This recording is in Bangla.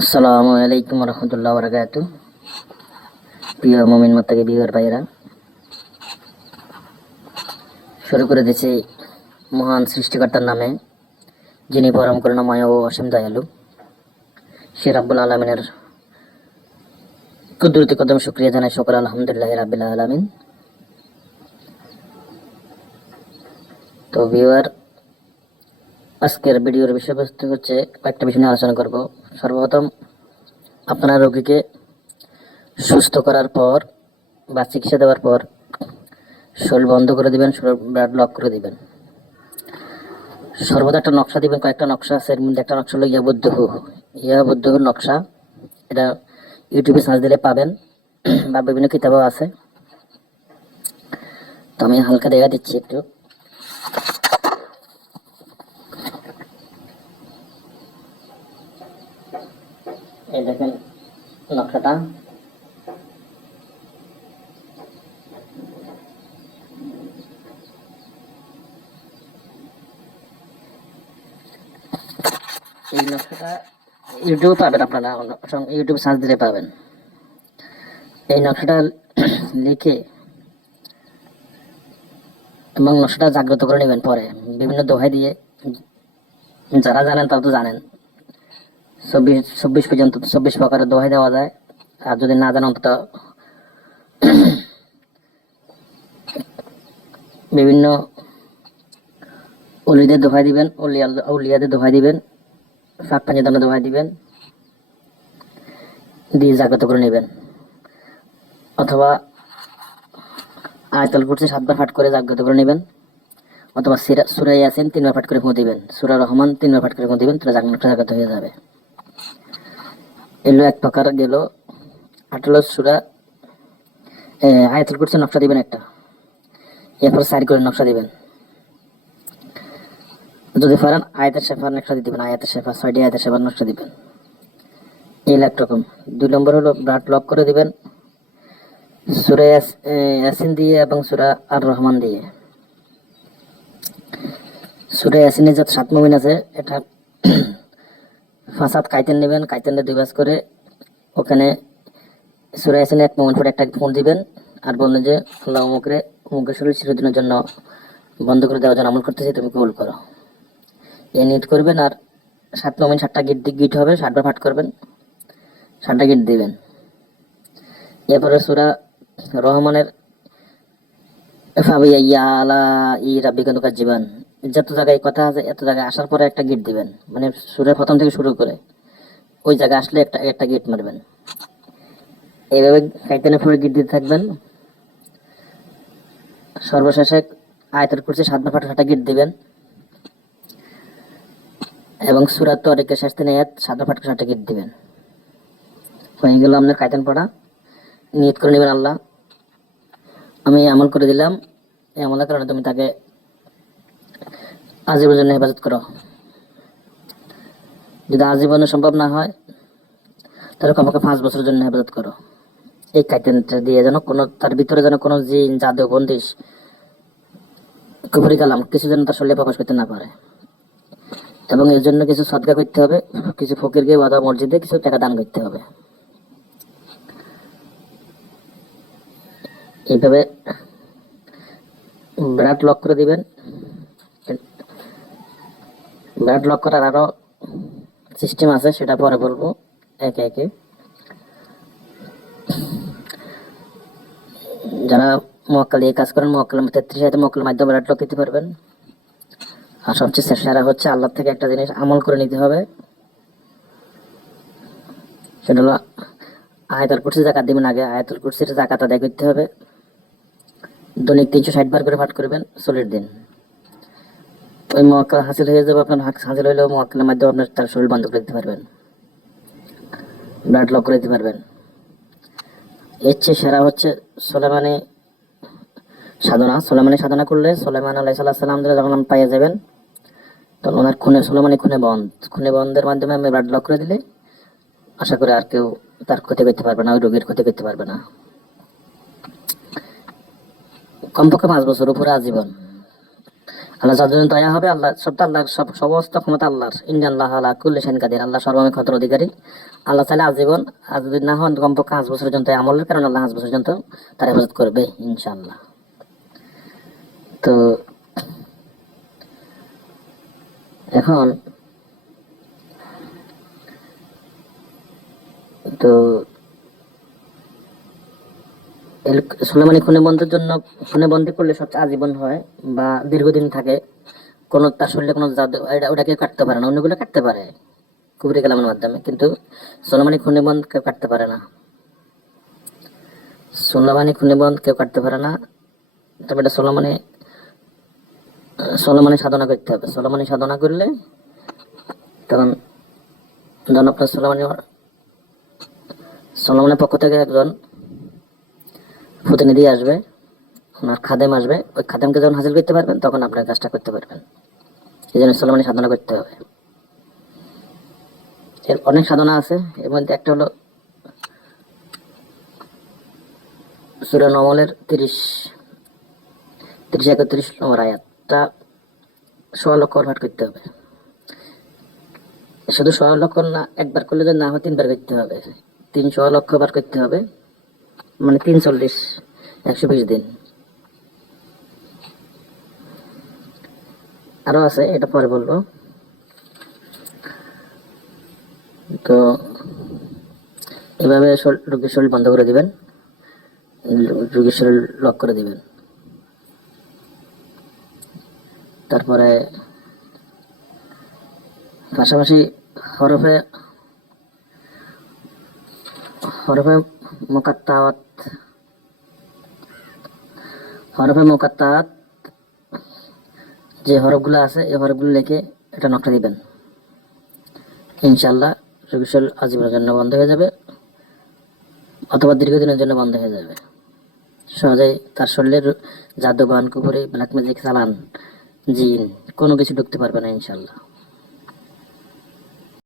আসসালামু আলাইকুম রহমতুল্লাহ বরকাত। প্রিয় মমিন মত্তাকে বিয়ের ভাইয়েরা, শুরু করে দিয়েছি মহান সৃষ্টিকর্তার নামে, যিনি পরম করুণাময় ও অসীম দয়ালু। সে রাব্বুল আলমিনের কুদরতি কদম শুক্রিয়া জানাই, সকল আলহামদুলিল্লাহ রাবিল আলমিন। তো ভিউয়ার আজকের ভিডিওর বিষয়বস্তু হচ্ছে কয়েকটা বিষয় নিয়ে আলোচনা করব। সর্বপ্রথম, আপনার রোগীকে সুস্থ করার পর বা চিকিৎসা দেওয়ার পর শরীর বন্ধ করে দিবেন, শরীর ব্লাড লক করে দিবেন। সর্বদা একটা নকশা দিবেন, কয়েকটা নকশা আছে, এর মধ্যে একটা নকশা হলো ইয়াবুদ্দহু ইয়াবুদ্দহুর নকশা, এটা ইউটিউবে সার্চ দিলে পাবেন বা বিভিন্ন কিতাবও আছে। তো আমি হালকা দেখা দিচ্ছি একটু। এই দেখেন নকশাটা এই নকশাটা ইউটিউবে পাবেন আপনারা ইউটিউব সার্চ দিলে পাবেন। এই নকশাটা লিখে এবং নকশাটা জাগ্রত করে নেবেন পরে। বিভিন্ন দোহাই দিয়ে যারা জানেন তারা তো জানেন। চব্বিশ চব্বিশ পর্যন্ত, চব্বিশ প্রকারের দোহাই দেওয়া যায়। আর যদি না জানেন, অন্তত বিভিন্ন অলিদের দোহাই দিবেন অলিয়া অলিয়াদের দোহাই দিবেন পাঞ্জি দানা দোহাই দিবেন, দিয়ে জাগ্রত করে নেবেন। অথবা আয়তল করছে সাতবার ফাট করে জাগ্রত করে নেবেন। অথবা সিরা সুরাই আসেন তিনবার ফাট করে ফুঁ দিবেন। সুরা রহমান তিনবার ফাট করে ফুঁ দিবেন, তাহলে জাগ্রত হয়ে যাবে। এলো এক প্রকার গেল। আটলো সুরা আয়াতুল কুরসি নকশা দিবেন একটা। এরপর সাইড করে নকশা দিবেন। যদি পারেন আয়াতের শেফার নকশা দিতে দিবেন আয়াতের শেফা ছয়টি আয়াতের শেফার নকশা দিবেন। এই এক রকম। দুই নম্বর হলো ব্লাড লক করে দিবেন। সুরা ইয়াসিন দিয়ে এবং সুরা আর রহমান দিয়ে। সুরা ইয়াসিনের যত সাত মুমিন আছে, এটা ফাঁসাদ কাইতেন নেবেন কাইতেনটা দুই করে ওখানে সুরা ইয়াসিনে এক মোমেন্ট পরে একটা ফোন দিবেন আর বললেন যে, আল্লাহ অমুকরে, অমুকের শরীর চিরদিনের জন্য বন্ধ করে দেওয়ার জন্য আমল করতেছি, তুমি কবুল করো। এ নিট করবেন আর সাত মোমেন্ট সাতটা গিট গিট হবে, সাতবার ফাট করবেন, সাতটা গিট দিবেন। এরপরে সুরা রহমানের ফাবিয়া ইয়া আলা ই রাব্বি কানুকার জীবন যত জায়গায় কথা আছে, এত জায়গায় আসার পরে একটা গিট দিবেন। মানে সুরের প্রথম থেকে শুরু করে ওই জায়গায় আসলে একটা একটা গিট মারবেন। এইভাবে কাইতেনে ফুলে গিট দিতে থাকবেন। সর্বশেষে আয়তের করছে সাতবার ফাটা গিট দিবেন। এবং সুরাত তো অনেকের শেষ দিনে সাতবার ফাটা ফাটা গিট দিবেন। হয়ে গেল আপনার কাইতেন পড়া। নিয়ত করে নেবেন আল্লাহ। আমি আমল করে দিলাম। এই আমলের কারণে তুমি তাকে আজীবনের জন্য হেফাজত করো। যদি আজীবনে সম্ভব না হয়, তাহলে কমপক্ষে পাঁচ বছরের জন্য হেফাজত করো। এই কাইতেনটা দিয়ে যেন কোনো, তার ভিতরে যেন কোনো জিন, জাদু, বন্দিশ, কুফরি কালাম, কিছু যেন তার শরীরে প্রকাশ করতে না পারে। এবং এর জন্য কিছু সদকা করতে হবে, কিছু ফকিরকে বাধা মসজিদে কিছু টাকা দান করতে হবে। এইভাবে বিরাট লক করে দিবেন। ব্রাড লক করার আরও সিস্টেম আছে, সেটা পরে বলব। একে একে। যারা মক্কাল এই কাজ করেন মক্কাল তেত্রিশ হাতে মক্কাল মাধ্যমে ব্রাড লক দিতে পারবেন। আর সবচেয়ে সেরা হচ্ছে আল্লাহ থেকে একটা জিনিস আমল করে নিতে হবে। সেটা হলো আয়তাল কুরসি জাকাত দিবেন আগে। আয়াতুল কুরসির জাকাত আদায় করতে হবে। দৈনিক তিনশো ষাট বার করে পাঠ করবেন, চল্লিশ দিন। ওই মহাকাল হাসিল হয়ে যাবে, আপনার হাসিল হইলেও মহাকালের মাধ্যমে আপনার তার শরীর বন্ধ করে দিতে পারবেন। ব্লাড লক করে দিতে পারবেন। এর চেয়ে সেরা হচ্ছে সোলেমানি সাধনা। সোলেমানি সাধনা করলে সোলেমান আলাই সাল্লাহ সাল্লাম যখন আপনি পাইয়ে যাবেন, তখন ওনার খুনে, সোলেমানি খুনে বন্ধ। খুনে বন্ধের মাধ্যমে আমি ব্লাড লক করে দিলে আশা করি আর কেউ তার ক্ষতি করতে পারবে না, ওই রোগীর ক্ষতি করতে পারবে না। কমপক্ষে পাঁচ বছর উপরে আজীবন। আল্লাহ যার জন্য দয়া হবে, আল্লাহ সবটা আল্লাহ, সব সমস্ত ক্ষমতা আল্লাহর। ইন্ডিয়ান আল্লাহ আল্লাহ কুল্লি সেন কাদের। আল্লাহ সর্বামী ক্ষতর অধিকারী। আল্লাহ চাইলে আজীবন আর যদি না হন কমপক্ষে পাঁচ বছর পর্যন্ত আমলের কারণে আল্লাহ পাঁচ বছর পর্যন্ত তার হেফাজত করবে, ইনশাআল্লাহ। তো এখন, তো সুলেমানি খুনে বন্ধের জন্য খুনে বন্দি করলে সবচেয়ে আজীবন হয় বা দীর্ঘদিন থাকে, কোনো তার শরীরে কোনো জাদু ওটাকে কাটতে পারে না, অন্যগুলো কাটতে পারে, কুবরি কালামের মাধ্যমে, কিন্তু সোলেমানি খুনে বন্ধ কেউ কাটতে পারে না। সোলেমানি খুনে বন্ধ কেউ কাটতে পারে না, তবে এটা সোলেমানি সোলেমানি সাধনা করতে হবে। সোলেমানি সাধনা করলে তখন যখন আপনার সোলেমানি সোলেমানের পক্ষ থেকে একজন প্রতিনিধি আসবে, ওনার খাদেম আসবে। ওই খাদেমকে যখন হাসিল করতে পারবেন, তখন আপনার কাজটা করতে পারবেন। এই জন্য সোলেমানি সাধনা করতে হবে। এর অনেক সাধনা আছে। এর মধ্যে একটা হলো সুরা নমলের তিরিশ তিরিশ, একত্রিশ নম্বর আয়াতটা সোয়া লক্ষ পাঠ করতে হবে। শুধু সোয়া লক্ষ না, একবার করলে যদি না হয় তিনবার করতে হবে। তিন সোয়া লক্ষ বার করতে হবে। মানে তিন চল্লিশ একশো বিশ দিন। আরও আছে, এটা পরে বলব। তো এভাবে রোগীর শরীর বন্ধ করে দিবেন, রোগীর শরীর লক করে দিবেন। তারপরে পাশাপাশি হরফে হরফে মোকাত্তাওয়াত, হরফে মোকাত্তাওয়াত, যে হরফগুলো আছে, এই হরফগুলো লিখে এটা নকটা দিবেন। ইনশাল্লাহ রবিশল আজীবনের জন্য বন্ধ হয়ে যাবে, অথবা দীর্ঘদিনের জন্য বন্ধ হয়ে যাবে। সহজেই তার শরীরের জাদু বান কুপুরি ব্ল্যাক ম্যাজিক চালান জিন কোনো কিছু ঢুকতে পারবে না ইনশাল্লাহ